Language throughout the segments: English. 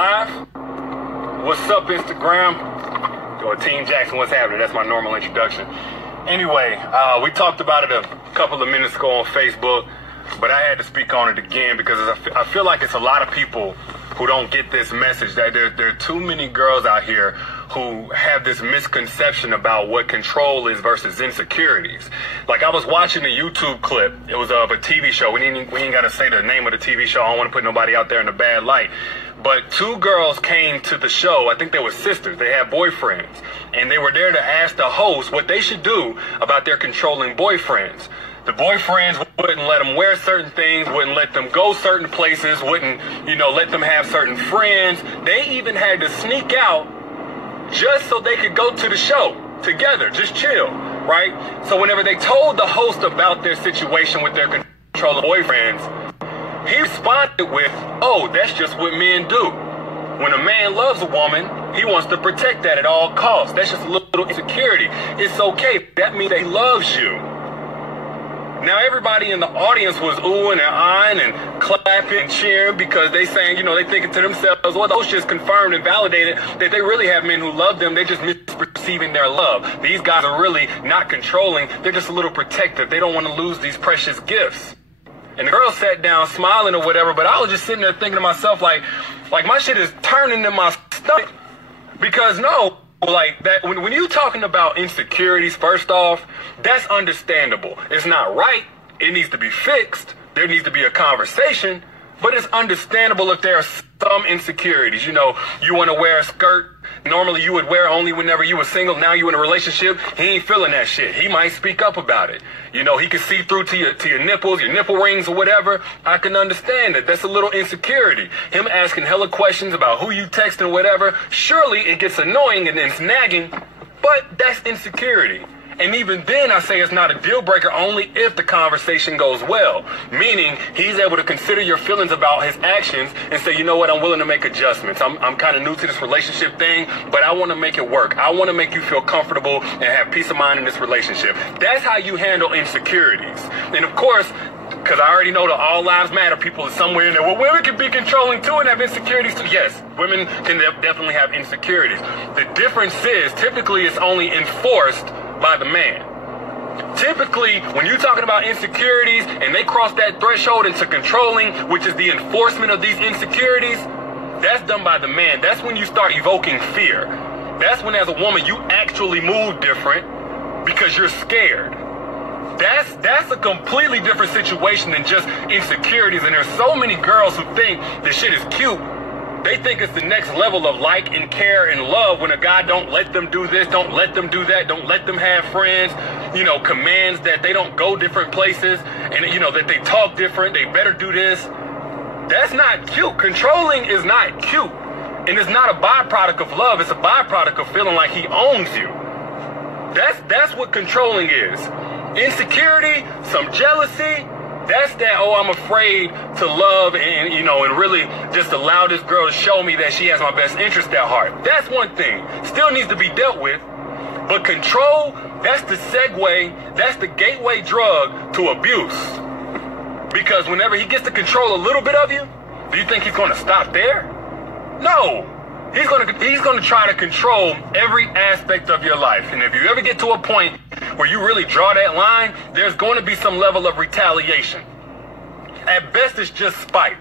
live? What's up, Instagram? Or Team Jackson, what's happening? That's my normal introduction. Anyway, we talked about it a couple of minutes ago on Facebook, but I had to speak on it again because I feel like it's a lot of people who don't get this message, that there are too many girls out here who have this misconception about what control is versus insecurities. Like, I was watching a YouTube clip. It was of a TV show. We ain't got to say the name of the TV show. I don't want to put nobody out there in a bad light. But two girls came to the show. I think they were sisters. They had boyfriends. And they were there to ask the host what they should do about their controlling boyfriends. The boyfriends wouldn't let them wear certain things, wouldn't let them go certain places, wouldn't, let them have certain friends. They even had to sneak out just so they could go to the show together, just chill, right? So whenever they told the host about their situation with their controlling boyfriends, he responded with, "Oh, that's just what men do. When a man loves a woman, he wants to protect that at all costs. That's just a little insecurity. It's okay. That means he loves you." Now, everybody in the audience was oohing and eyeing and clapping and cheering because they saying, they thinking to themselves, well, those just confirmed and validated that they really have men who love them. They're just misperceiving their love. These guys are really not controlling. They're just a little protective. They don't want to lose these precious gifts. And the girl sat down smiling or whatever, but I was just sitting there thinking to myself, like my shit is turning in my stomach. Because like that, when you're talking about insecurities, first off, that's understandable. It's not right. It needs to be fixed. There needs to be a conversation. But it's understandable if there are some insecurities. You want to wear a skirt. Normally you would wear only whenever you were single. Now you in a relationship. He ain't feeling that shit. He might speak up about it. He can see through to your nipples, your nipple rings or whatever. I can understand it. That's a little insecurity. Him asking hella questions about who you texting or whatever. Surely it gets annoying and it's nagging, but that's insecurity. And even then, I say it's not a deal breaker only if the conversation goes well. Meaning, he's able to consider your feelings about his actions and say, you know what, I'm willing to make adjustments. I'm kind of new to this relationship thing, but I want to make it work. I want to make you feel comfortable and have peace of mind in this relationship. That's how you handle insecurities. And of course, because I already know the all lives matter people are somewhere in there. Well, women can be controlling too and have insecurities too. Yes, women can definitely have insecurities. The difference is typically it's only enforced by the man. Typically, when you're talking about insecurities and they cross that threshold into controlling, which is the enforcement of these insecurities, that's done by the man. That's when you start evoking fear. That's when, as a woman, you actually move different because you're scared. That's a completely different situation than just insecurities. And there's so many girls who think this shit is cute. They think it's the next level of like and care and love when a guy don't let them do this, don't let them do that, don't let them have friends, commands that they don't go different places and, that they talk different, they better do this. That's not cute. Controlling is not cute. And it's not a byproduct of love. It's a byproduct of feeling like he owns you. That's what controlling is. Insecurity, some jealousy. That's that, I'm afraid to love and, and really just allow this girl to show me that she has my best interest at heart. That's one thing. Still needs to be dealt with. But control, that's the segue, that's the gateway drug to abuse. Because whenever he gets to control a little bit of you, do you think he's going to stop there? No. He's going to try to control every aspect of your life. And if you ever get to a point where you really draw that line, there's going to be some level of retaliation. At best, it's just spite.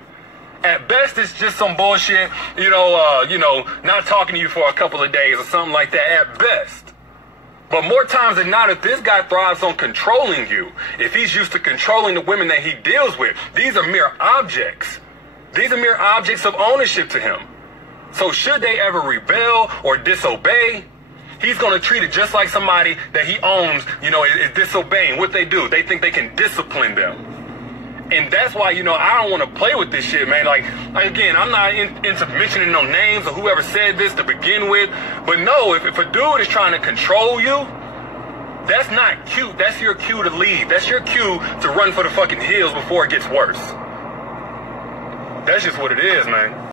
At best, it's just some bullshit, not talking to you for a couple of days or something like that, at best. But more times than not, if this guy thrives on controlling you, if he's used to controlling the women that he deals with, these are mere objects. These are mere objects of ownership to him. So should they ever rebel or disobey, he's going to treat it just like somebody that he owns, is disobeying. What they do, they think they can discipline them. And that's why, I don't want to play with this shit, man. Like again, I'm not into mentioning no names or whoever said this to begin with. But no, if a dude is trying to control you, that's not cute. That's your cue to leave. That's your cue to run for the fucking hills before it gets worse. That's just what it is, man.